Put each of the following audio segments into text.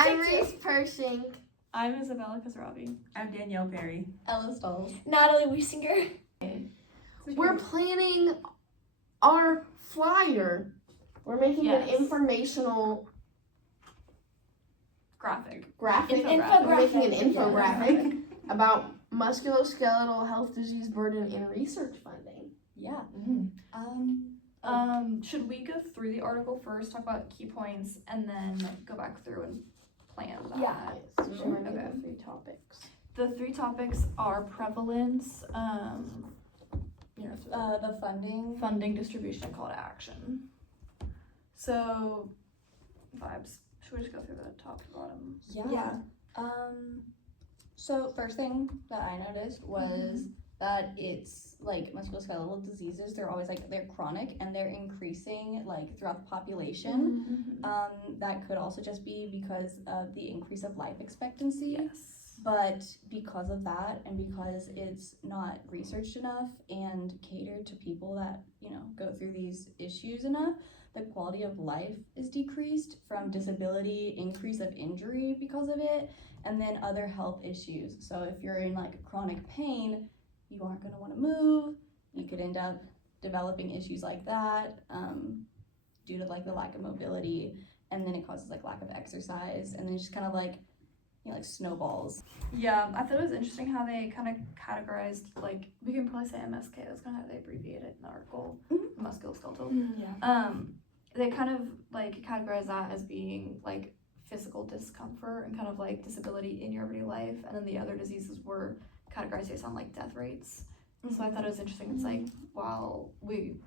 I'm Reese Pershing. I'm Isabella Kasarabi. I'm Danielle Perry. Ella Stolz. Natalie Wiesinger. We're planning our flyer. We're making an informational graphic. Infographic. We're making an infographic about musculoskeletal health disease burden and research funding. Yeah. Should we go through the article first, talk about key points, and then go back through and plan that? Yeah. So we're gonna Okay. do 3 topics. The 3 topics are prevalence, The funding, distribution, and call to action. So, vibes. Should we just go through the top to bottom? Yeah. So first thing that I noticed was that it's like musculoskeletal diseases. They're always they're chronic and they're increasing throughout the population. That could also just be because of the increase of life expectancy. Yes. But because of that, and because it's not researched enough and catered to people that, go through these issues enough, the quality of life is decreased from disability, increase of injury because of it, and then other health issues. So if you're in chronic pain, you aren't going to want to move. You could end up developing issues like that due to the lack of mobility, and then it causes lack of exercise, and then it's just kind of snowballs. Yeah, I thought it was interesting how they kind of categorized, we can probably say MSK, that's kind of how they abbreviate it in the article, musculoskeletal. Yeah. They kind of categorize that as being physical discomfort and kind of disability in your everyday life, and then the other diseases were categorized based on death rates. So I thought it was interesting. It's while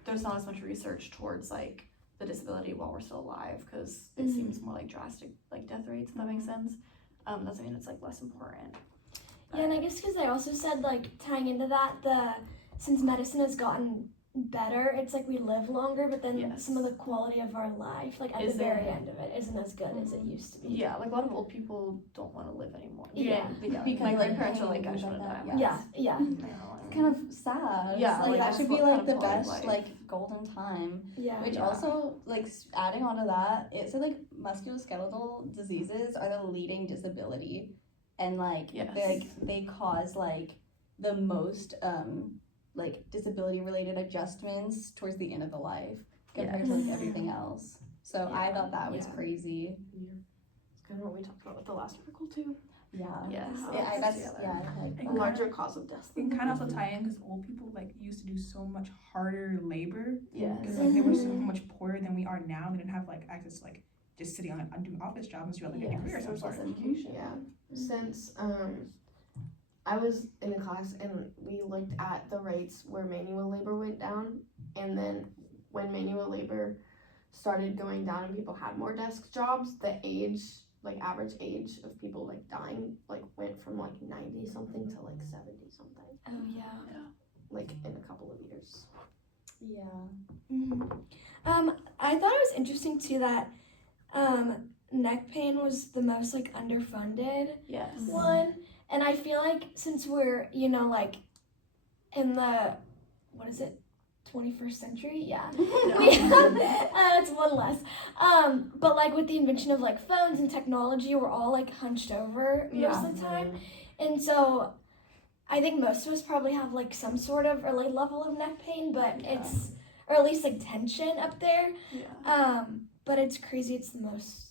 there's not as much research towards the disability while we're still alive, because it seems more drastic death rates, if that makes sense. Doesn't mean it's less important. Yeah, and I guess because I also said tying into that, since medicine has gotten better, it's we live longer, but then some of the quality of our life at the very end of it isn't as good as it used to be. Yeah, a lot of old people don't want to live anymore. Yeah. Because my parents are I shouldn't die. Yeah. It's kind of sad. Yeah, that should be kind of the quality best life. golden time. Yeah. Which also adding on to that, it said musculoskeletal diseases are the leading disability, and they cause the most disability related adjustments towards the end of the life compared to everything else. So I thought that was crazy. It's kind of what we talked about with the last article too. Yes. A larger cause of death. It kind of also tie in because old people used to do so much harder labor. Yes. Because they were so much poorer than we are now. They didn't have access to just sitting on doing office jobs throughout a career or some sort. Education. Yeah. Since I was in a class and we looked at the rates where manual labor went down, and then when manual labor started going down and people had more desk jobs, the age, average age of people dying went from 90 something to 70 something. Oh yeah. In a couple of years. Yeah. I thought it was interesting too that neck pain was the most underfunded one, and I feel since we're in the 21st century, we have it's one less, but with the invention of phones and technology, we're all hunched over most of the time, and so I think most of us probably have some sort of early level of neck pain, but it's, or at least tension up there. But it's crazy. It's the most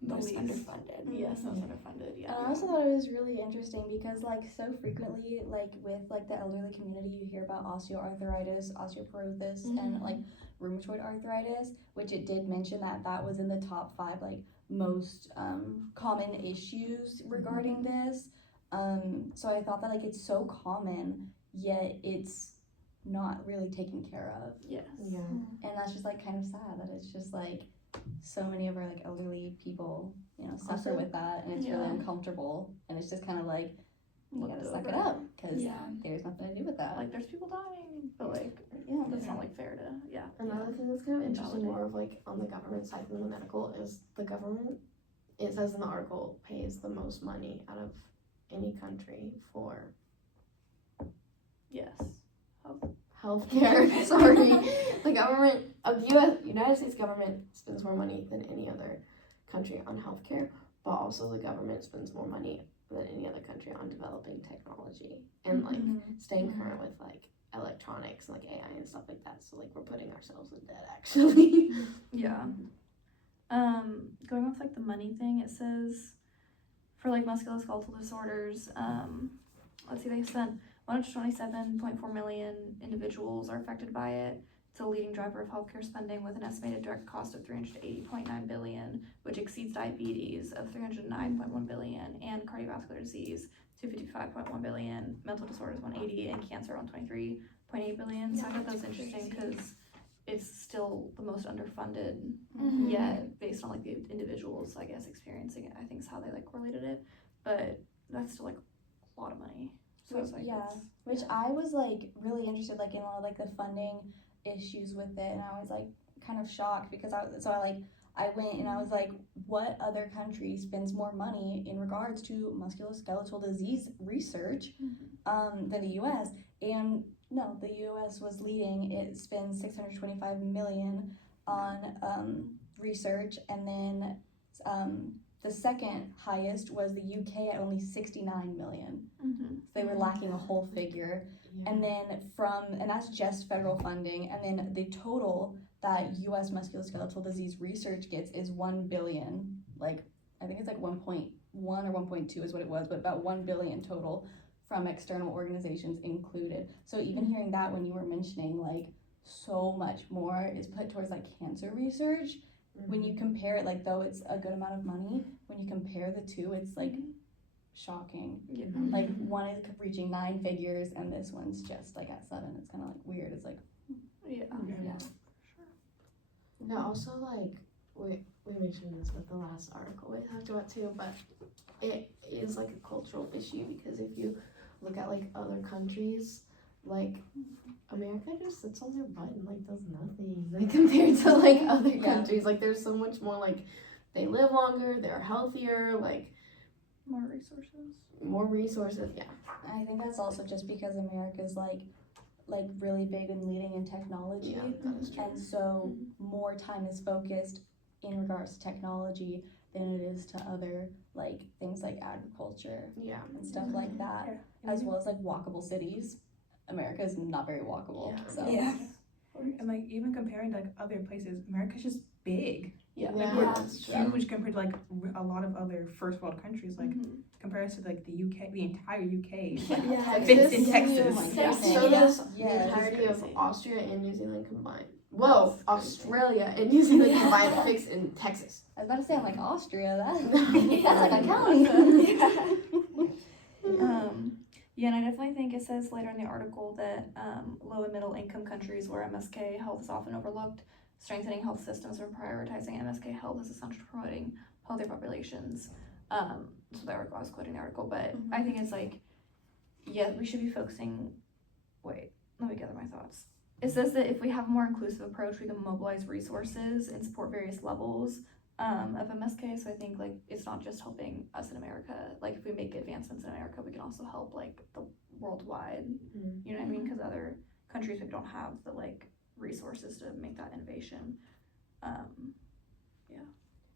most underfunded. Yes, most underfunded. Yeah. And I also thought it was really interesting because so frequently with the elderly community, you hear about osteoarthritis, osteoporosis, and rheumatoid arthritis, which it did mention that was in the top 5 most common issues regarding this. So I thought that it's so common, yet it's not really taken care of. Yes. Yeah. And that's just kind of sad that it's just so many of our elderly people suffer Also, with that, and it's really uncomfortable, and it's just kind of you gotta suck it up because there's nothing to do with that. There's people dying, but that's not fair to Another thing that's kind of interesting, more of on the government side than the medical, is the government, it says in the article, pays the most money out of any country for healthcare. Sorry, the government of United States government spends more money than any other country on healthcare, but also the government spends more money than any other country on developing technology and like staying current with like electronics and like AI and stuff like that. So like we're putting ourselves in debt actually. Yeah. Going off like the money thing, it says for like musculoskeletal disorders, let's see, they spent 127.4 million individuals are affected by it. It's a leading driver of healthcare spending with an estimated direct cost of 380.9 billion, which exceeds diabetes of 309.1 billion and cardiovascular disease 255.1 billion, mental disorders 180, and cancer 123.8 billion. So I thought that was interesting because it's still the most underfunded yet, based on like the individuals, I guess, experiencing it. I think is how they like correlated it, but that's still like a lot of money. So it's like, Which I was like really interested like in all like the funding issues with it, and I was like kind of shocked because I went and I was like, what other country spends more money in regards to musculoskeletal disease research than the U.S. And no, the U.S. was leading. It spends $625 million on research, and then the second highest was the UK at only 69 million. So they were lacking a whole figure. And then and that's just federal funding, and then the total that U.S. musculoskeletal disease research gets is 1 billion. Like, I think it's like 1.1 or 1.2 is what it was, but about 1 billion total from external organizations included. So even hearing that when you were mentioning like so much more is put towards like cancer research, when you compare it, like though it's a good amount of money, when you compare the two, it's like shocking. Like one is reaching 9 figures and this one's just like at 7. It's kind of like weird. It's like No, also like we mentioned this with the last article we talked about too, but it is like a cultural issue because if you look at like other countries, like America just sits on their butt and like does nothing like compared to like other countries. Like there's so much more, like they live longer, they're healthier, like more resources. I think that's also just because America's like really big and leading in technology, that is true. and so more time is focused in regards to technology than it is to other like things like agriculture and stuff like that, as well as like walkable cities. America is not very walkable. And like even comparing to like other places, America's just big. Yeah, Like we're that's true. huge compared to like a lot of other first world countries. Like compared to like the UK, the entire UK is like fits in Texas. So does the Yeah. entirety of Austria and New Zealand combined. Whoa, Australia and New Zealand combined fix in Texas. I was about to say, I'm like Austria. That's like a county. And I definitely think it says later in the article that low and middle income countries where MSK health is often overlooked, strengthening health systems and prioritizing MSK health is essential to promoting healthier populations. So the article, I was quoting the article, but I think it's like, we should be focusing, wait, let me gather my thoughts. It says that if we have a more inclusive approach, we can mobilize resources and support various levels of MSK. So I think like it's not just helping us in America. Like if we make advancements in America, we can also help like the worldwide. You know what I mean? Because other countries maybe don't have the like resources to make that innovation.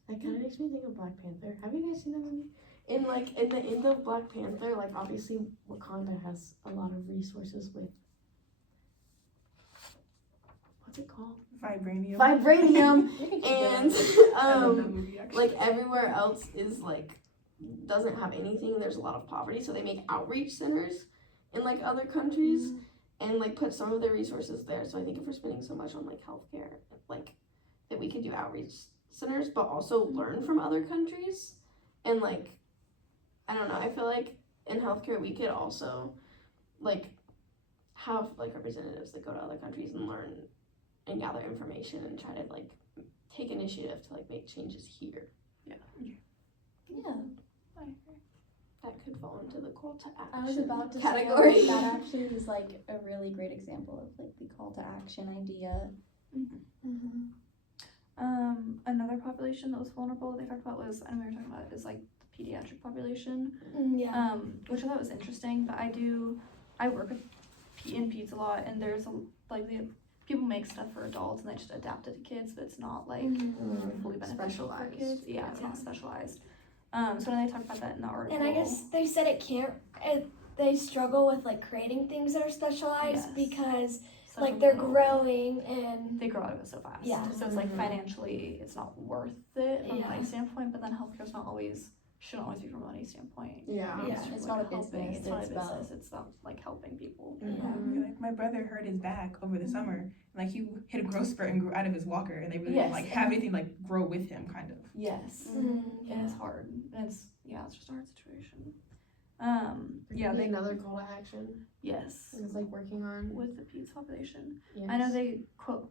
That kind of makes me think of Black Panther. Have you guys seen that movie? In the end of Black Panther, like obviously Wakanda has a lot of resources with what's it called? Vibranium. And like everywhere else is like doesn't have anything. There's a lot of poverty, so they make outreach centers in like other countries and like put some of their resources there. So I think if we're spending so much on like healthcare, like that we could do outreach centers, but also learn from other countries and like I don't know. I feel like in healthcare we could also like have like representatives that go to other countries and learn and gather information and try to like take initiative to like make changes here. That could fall into the call to action. I was about to category. say that actually is like a really great example of like the call to action idea. Another population that was vulnerable they talked about was, I know we were talking about it, is like the pediatric population. Which I thought was interesting, but I work with in peds a lot, and there's people make stuff for adults and they just adapt it to kids, but it's not like fully beneficial for Specialized. kids. Yeah, it's not specialized. So when they talk about that in the article, And I guess they said they struggle with like creating things that are specialized Yes. because such like a they're little- growing and they grow out of it so fast. Yeah. So it's like financially, it's not worth it from a Yeah. money standpoint. But then healthcare's not always shouldn't always be from a money standpoint. Yeah. Yeah. It's not a helping. business, It's not a it's about- business. It's about like helping people. Mhm. Like my brother hurt his back over the summer, and like he hit a growth spurt and grew out of his walker, and they really Yes. didn't like have anything like grow with him, kind of. Yes. yeah. It is hard. It's just a hard situation. Yeah, they another call to action yes. is like working on. With the PEDS population. Yes. I know they call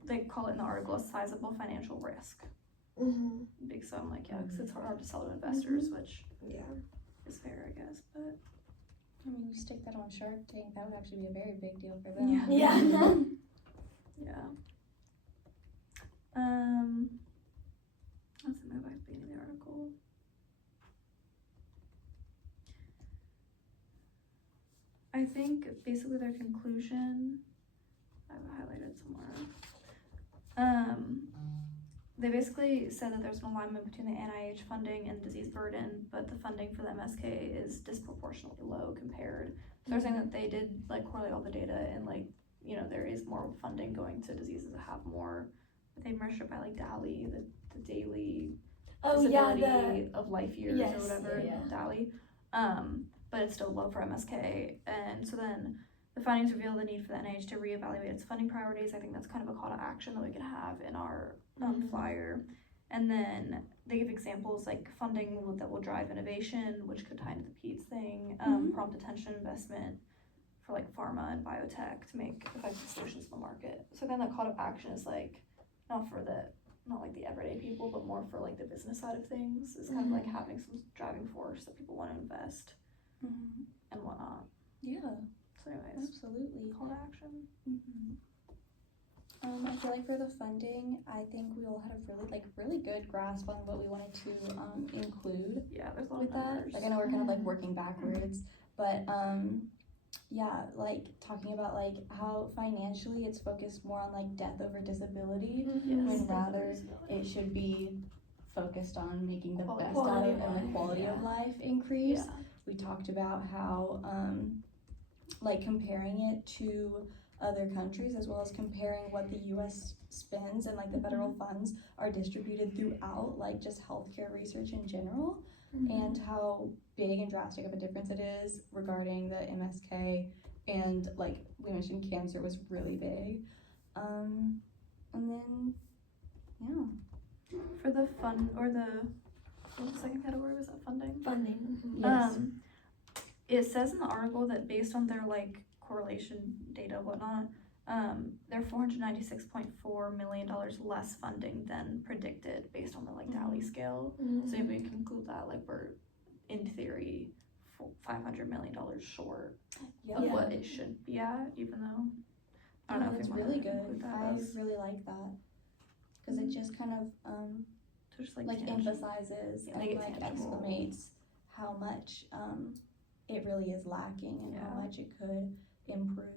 it in the article a sizable financial risk. Big so I'm like, yeah, because it's hard to sell to investors, which Yeah. is fair, I guess. But I mean, you stick that on Shark Tank, that would actually be a very big deal for them. Yeah. Yeah. yeah. Let's move back to the beginning of the article. I think basically their conclusion, I have it highlighted somewhere. They basically said that there's an alignment between the NIH funding and disease burden, but the funding for the MSK is disproportionately low compared. So they're saying that they did like correlate all the data and like, you know, there is more funding going to diseases that have more, but they measured by like DALY, the daily Oh yeah, disability of life years yes, or whatever, yeah. DALY. But it's still low for MSK. And so then the findings reveal the need for the NIH to reevaluate its funding priorities. I think that's kind of a call to action that we could have in our flyer. And then they give examples like funding that will drive innovation, which could tie into the PEDS thing, prompt attention investment for like pharma and biotech to make effective solutions in the market. So then that call to action is like not like the everyday people, but more for like the business side of things. It's kind of like having some driving force that people want to invest and whatnot. Yeah, So anyways, absolutely. call to action. I feel like for the funding, I think we all had a really good grasp on what we wanted to include Yeah, there's a lot with of that. numbers. Like I know we're kind of like working backwards, but yeah, like talking about like how financially it's focused more on like death over disability, Yes. when rather it should be focused on making the Quality best of out of life, and the quality yeah. of life increase. Yeah. We talked about how like comparing it to other countries as well as comparing what the US spends and like the federal funds are distributed throughout like just healthcare research in general, and how big and drastic of a difference it is regarding the MSK, and like we mentioned cancer was really big. And then yeah. For the fund or what the second category was that funding? funding. Yes. It says in the article that based on their like correlation data whatnot, they're $496.4 million less funding than predicted based on the like DALY scale. So maybe we can conclude that like we're in theory $500 million short of Yeah. what it should be at, even though I don't know if That's we wanna really good. include that I as really like that because it just kind of so just like like tangible. emphasizes Yeah, and make it like tangible. exclamates how much it really is lacking and how Yeah. much it could improve.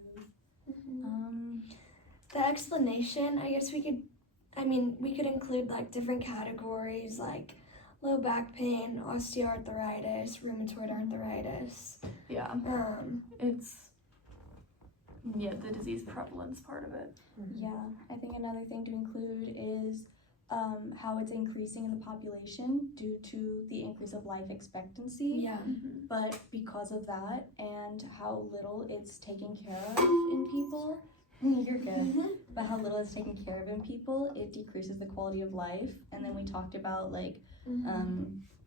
The explanation, I guess we could include like different categories like low back pain, osteoarthritis, rheumatoid arthritis. Yeah, it's the disease prevalence part of it. Yeah, I think another thing to include is how it's increasing in the population due to the increase of life expectancy. Yeah. But because of that and how little it's taken care of in people, you're good. But how little it's taken care of in people, it decreases the quality of life. And then we talked about like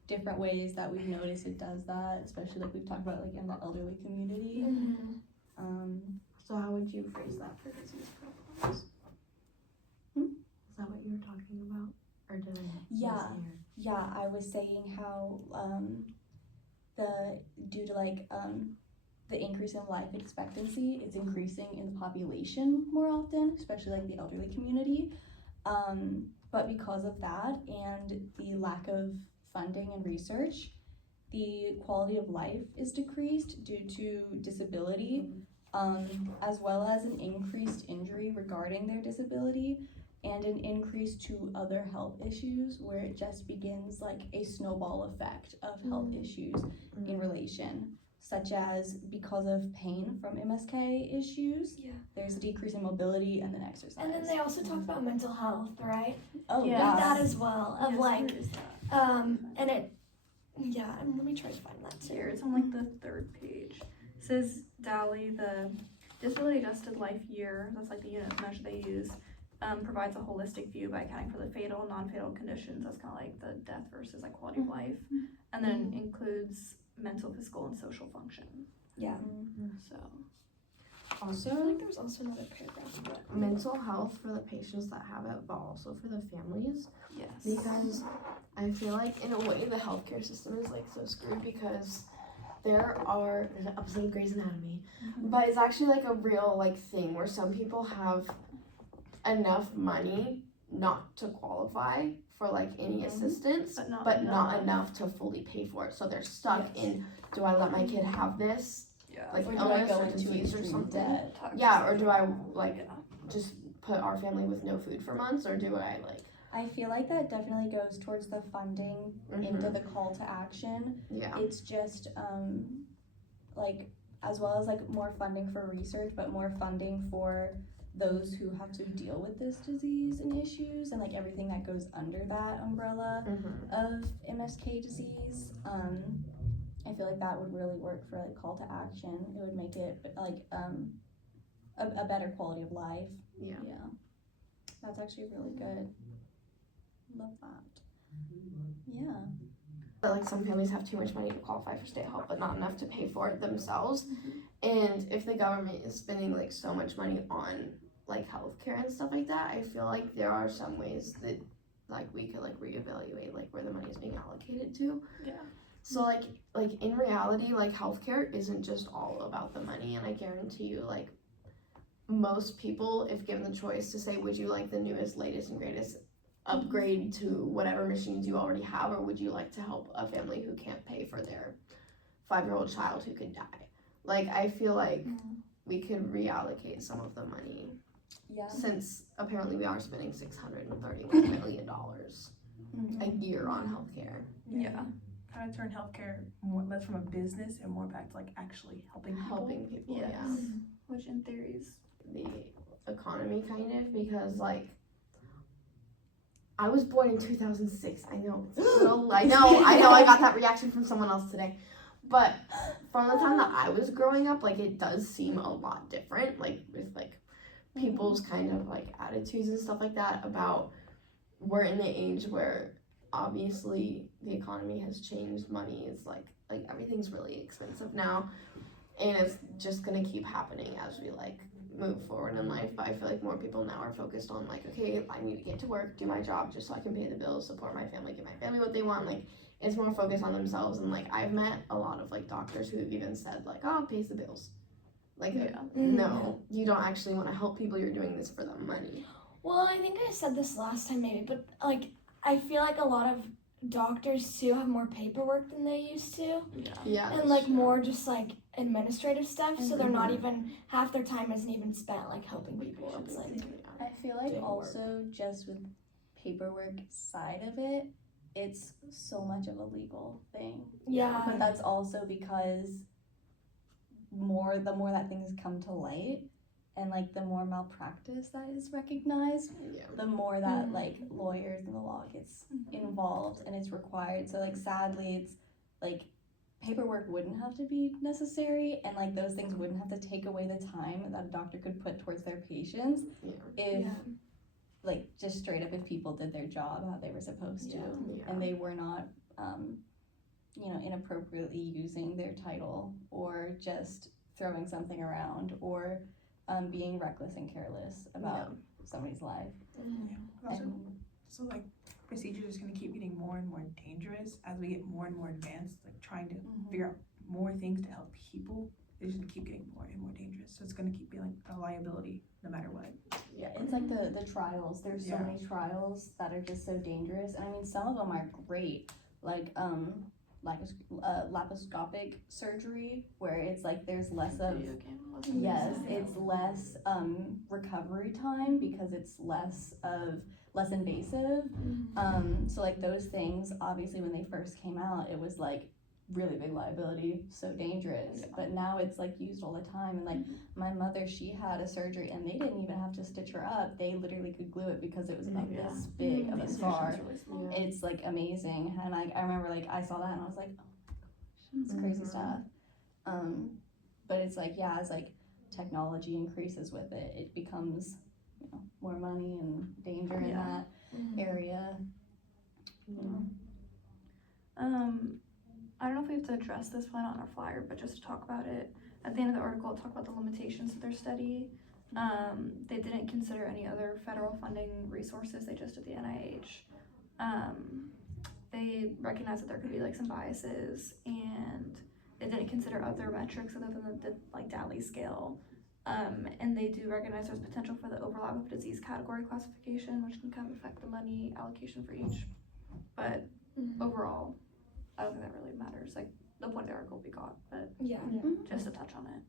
different ways that we've noticed it does that, especially like we've talked about like in the elderly community. So how would you phrase that for disease prevalence? Is that what you were talking about? Or did I Yeah. mishear? Yeah, I was saying how due to like the increase in life expectancy, it's increasing in the population more often, especially like the elderly community. But because of that and the lack of funding and research, the quality of life is decreased due to disability. as well as an increased injury regarding their disability and an increase to other health issues where it just begins like a snowball effect of health issues in relation, such as because of pain from MSK issues, there's a decrease in mobility and then exercise. And then they also talk about mental health, right? Oh Yeah. yeah. With that as well, of Yes, like, there is that. and it, and let me try to find that too. Here, it's on like the 3rd page. It says DALY, the disability adjusted life year, that's like the unit of measure they use, provides a holistic view by accounting for the fatal, non-fatal conditions. That's kind of like the death versus like quality of life, and then includes mental, physical, and social function. Yeah. So I feel Also, like there was also another paragraph about mental health for the patients that have it, but also for the families. yes, Because I feel like in a way the healthcare system is like so screwed because there's an episode of Grey's Anatomy, but it's actually like a real like thing where some people have enough money not to qualify for like any assistance, but not enough to fully pay for it. So they're stuck in, do I let my kid have this yeah, like Or do I illness go or into disease or extreme something? debt? Yeah, or do I like yeah. just put our family with no food for months, or do I like I feel like that definitely goes towards the funding into the call to action. yeah. It's just like as well as like more funding for research, but more funding for those who have to deal with this disease and issues and like everything that goes under that umbrella of MSK disease. I feel like that would really work for like call to action. It would make it like a better quality of life. Yeah. That's actually really good. Love that. Yeah. But like some families have too much money to qualify for state help, but not enough to pay for it themselves. And if the government is spending like so much money on like healthcare and stuff like that, I feel like there are some ways that like we could like reevaluate like where the money is being allocated to. Yeah. So like in reality, like healthcare isn't just all about the money, and I guarantee you like most people, if given the choice to say, would you like the newest, latest, and greatest upgrade to whatever machines you already have, or would you like to help a family who can't pay for their 5-year-old child who could die? Like I feel like we could reallocate some of the money Yeah. since apparently we are spending $631 million a year on healthcare. Yeah. Kind of turn healthcare more less from a business and more back to like actually helping people. Helping people, Yes. yeah. Which in theory is The economy kind of, because like I was born in 2006. I know it's a little, I know I got that reaction from someone else today. But from the time that I was growing up, like it does seem a lot different, like with like people's kind of like attitudes and stuff like that about we're in the age where obviously the economy has changed. Money is like everything's really expensive now, and it's just gonna keep happening as we like move forward in life. But I feel like more people now are focused on like, okay, I need to get to work, do my job just so I can pay the bills, support my family, give my family what they want. Like it's more focused on themselves. And like I've met a lot of like doctors who have even said like, oh, it pays the bills. Like no, you don't actually want to help people, you're doing this for the money. Well, I think I said this last time maybe, but like I feel like a lot of doctors too have more paperwork than they used to, Yeah, and like more just like administrative stuff. So they're not even half their time isn't even spent like helping people. It's like I feel like doing also just with paperwork side of it, it's so much of a legal thing. yeah, But that's also because the more that things come to light and like the more malpractice that is recognized, yeah. the more that like lawyers and the law gets involved and it's required. So like sadly it's like paperwork wouldn't have to be necessary and like those things wouldn't have to take away the time that a doctor could put towards their patients if like just straight up if people did their job how they were supposed to and they were not inappropriately using their title or just throwing something around or being reckless and careless about somebody's life. So like procedures is going to keep getting more and more dangerous as we get more and more advanced, like trying to figure out more things to help people. It's just going to keep getting more and more dangerous. So it's going to keep being like a liability no matter what. Yeah, it's like the trials. There's so many trials that are just so dangerous. And I mean, some of them are great. Like, laparoscopic surgery, where it's like there's less of Video game wasn't yes, it? it's less recovery time because it's less invasive. So like those things, obviously when they first came out, it was like really big liability, so dangerous. But now it's like used all the time. And like my mother, she had a surgery and they didn't even have to stitch her up. They literally could glue it because it was about this big of a scar. Yeah. It's like amazing. And I remember like I saw that and I was like, oh my gosh, it's crazy stuff. But it's like, yeah, as like technology increases with it, it becomes, you know, more money and danger in that area. I don't know if we have to address this one on our flyer, but just to talk about it. At the end of the article, it talked about the limitations of their study. They didn't consider any other federal funding resources, they just did the NIH. They recognized that there could be like some biases, and they didn't consider other metrics other than the like Daly scale. And they do recognize there's potential for the overlap of disease category classification, which can kind of affect the money allocation for each. But overall, I don't think that really matters. Like, the point of the article we got, but Yeah. just to touch on it.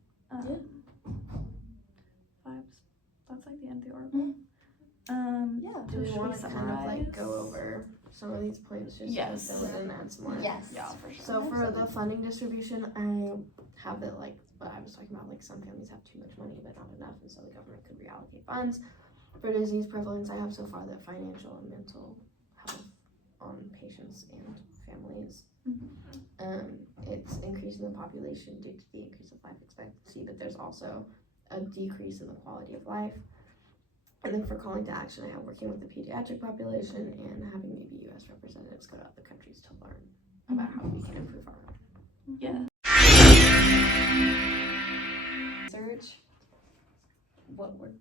Vibes. That's like the end of the article. Yeah. Do we should want to kind of like summarize? go over some of these points just Yes. to fill it and add some more? Yes. Yeah, for sure. So for the funding distribution, I have it like what I was talking about, like some families have too much money but not enough, and so the government could reallocate funds. For disease prevalence, I have so far that financial and mental health on patients and families. It's increasing the population due to the increase of life expectancy, but there's also a decrease in the quality of life. And then for calling to action, I have working with the pediatric population and having maybe U.S. representatives go to other countries to learn about how we can improve our own. Yeah. Research. What were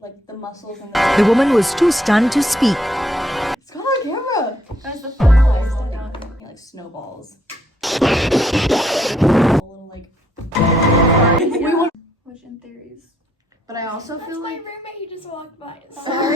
like the muscles and The woman was too stunned to speak. It's got on camera. Guys, the phone is still down. Like snowballs. A little like. Yeah. Which in theories. But I also That's feel my like roommate who just walked by. Sorry.